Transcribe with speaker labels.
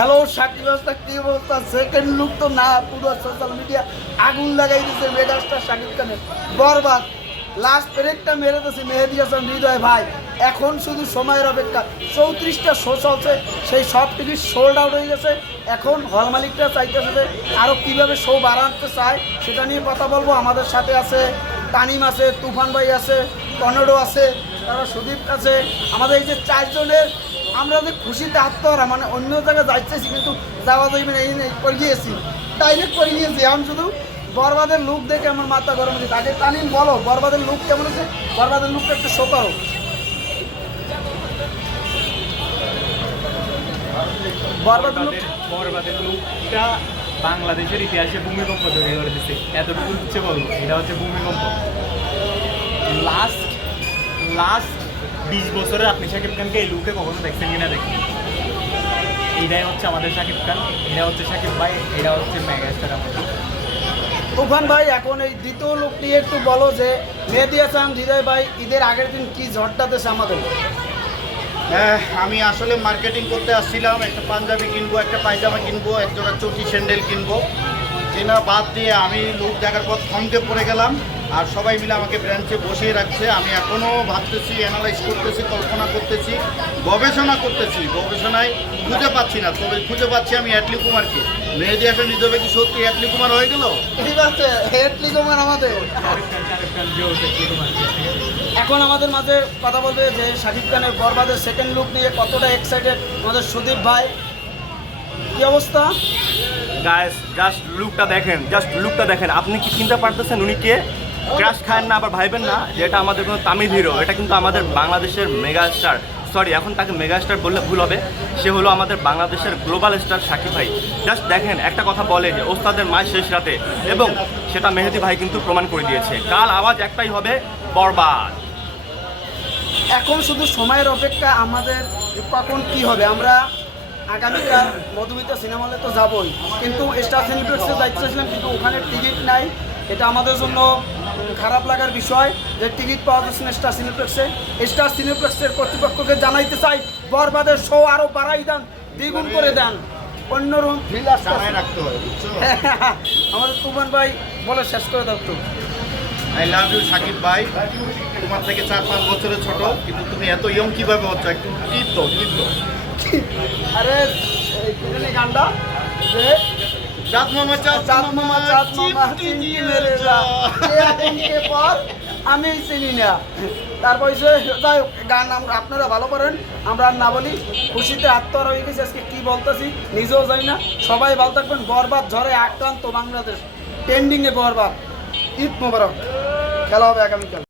Speaker 1: Hello Shakib অবস্থা কি অবস্থা? সেকেন্ড লুক তো না, পুরো সোশ্যাল মিডিয়া আগুন লাগাই দিচ্ছে মেগাস্টার শাকিব খানের। বরবাদ। লাস্ট ব্রেকটা মেরে দিয়েছে মেহেদি হাসান হৃদয় ভাই। এখন শুধু সময়ের অপেক্ষা। চৌত্রিশটা শো চলছে, সেই সব টিকিট সোল্ড আউট হয়ে গেছে। এখন হল মালিকটা চাইতেছে যে আরও কীভাবে শো বাড়াতে চায়, সেটা নিয়ে কথা বলব। আমাদের সাথে আছে তানিম আছে, তুফান ভাই আছে কর্নেডো আছে, তারা সুদীপ আছে। আমাদের এই যে চারজনের আমরা যে খুশিতে আত্মহারা মানে অন্য জায়গায় যাইতেছি কিন্তু যাওয়া যাইবে না এই করে গিয়েছি। ডাইরেক্ট করে গিয়েছি, আমি শুধু বরবাদের লুক দেখে আমার মাথা গরম হয়েছে। আগে তানিম বলো, বরবাদের লুক কেমন হচ্ছে বরবাদের লুকটা একটু শো বরবাদের
Speaker 2: লুকটা বাংলাদেশের ইতিহাসে ভূমিকম্প তৈরি করে দিচ্ছে এতটুকু হচ্ছে বলব এটা হচ্ছে ভূমিকম্প। লাস্ট লাস্ট বিশ বছরে আপনি শাকিব খানকে এই লুকে কখনো দেখছেন কিনা দেখেন। এইটাই হচ্ছে আমাদের শাকিব খান এটা হচ্ছে শাকিব ভাই এটা হচ্ছে মেগাস্টার আমাদের।
Speaker 1: তুফান ভাই এখন এই দ্বিতীয় লোক নিয়ে একটু বলো যে মেহেদি হাসান হৃদয় ভাই ঈদের আগের দিন কি ঝড়টা দেশে আমাদের
Speaker 3: হ্যাঁ, আমি আসলে মার্কেটিং করতে আসছিলাম একটা পাঞ্জাবি কিনবো একটা পায়জামা কিনবো এক জোড়া চটি স্যান্ডেল কিনবো। কেনা বাদ দিয়ে আমি লোক দেখার পর থমকে পড়ে গেলাম। আর সবাই মিলে আমাকে ব্রাঞ্চে বসিয়ে রাখছে। আমি এখনও ভাবতেছি অ্যানালাইজ করতেছি কল্পনা করতেছি গবেষণা করতেছি। গবেষণায় খুঁজে পাচ্ছি না তবে খুঁজে পাচ্ছি আমি অ্যাটলি কুমারকে। মেহেদি হাসান হৃদয় কি সত্যি অ্যাটলি কুমার হয়ে গেল?
Speaker 1: ঠিক আছে হেডলি কুমার আমাদের। এখন আমাদের মাঝে কথা বলবে যে শাকিব খানের বরবাদের সেকেন্ড লুক নিয়ে কতটা এক্সাইটেড আমাদের সুদীপ ভাই। কি অবস্থা?
Speaker 4: গাইস জাস্ট লুকটা দেখেন জাস্ট লুকটা দেখেন। আপনি কি চিনতে পারতেছেন উনি কে? ক্রাশ খান না, আবার ভাইবেন না যে এটা আমাদের কোনো তামিল হিরো এটা কিন্তু আমাদের বাংলাদেশের মেগা স্টার সরি এখন তাকে মেগা স্টার বললে ভুল হবে। সে হলো আমাদের বাংলাদেশের গ্লোবাল স্টার সাকিব ভাই। জাস্ট দেখেন, একটা কথা বলে যে ওস্তাদের মায়ের শেষ রাতে, এবং সেটা মেহেদি ভাই কিন্তু প্রমাণ করে দিয়েছে। কাল আওয়াজ একটাই হবে, বরবাদ।
Speaker 1: এখন শুধু সময়ের অপেক্ষা আমাদের কখন কি হবে, আমরা আগামীকাল মধুমিতা সিনেমা হলে তো যাবই। কিন্তু স্টার সিনেপ্লেক্সে যাইতে কিন্তু ওখানে টিকিট নাই। এটা আমাদের জন্য খারাপ লাগার বিষয় যে টিকিট পাওয়া যাচ্ছে না স্টার সিনেপ্লেক্সে স্টার সিনেপ্লেক্সের কর্তৃপক্ষকে জানাইতে চাই বরবাদের শো আরও বাড়াই দেন দ্বিগুণ করে দেন। অন্য
Speaker 3: রুম রাখতে হয়
Speaker 1: আমাদের তুমান ভাই বলে শেষ করে দাও তো
Speaker 3: আই লাভ ইউ সাকিব ভাই। তোমার থেকে চার পাঁচ বছরের ছোট কিন্তু তুমি এত ইয়ং কীভাবে হচ্ছ? একটু টিপ তো
Speaker 1: আরে গানটা যে
Speaker 3: চাঁদ মামা চাঁদ
Speaker 1: মামা চাঁদ মামা চিমটি মেরে যা। আমি চিনি না। তারপর যে যাই হোক, গান আমরা আপনারা ভালো করেন আমরা না বলি খুশিতে আত্মহার হয়ে গেছি আজকে কি বলতেছি নিজেও জানি না। সবাই ভালো থাকবেন বরবাদ ঝড়ে আক্রান্ত বাংলাদেশ। ট্রেন্ডিংয়ে বরবাদ। ঈদ মোবারক। খেলা হবে আগামীকাল।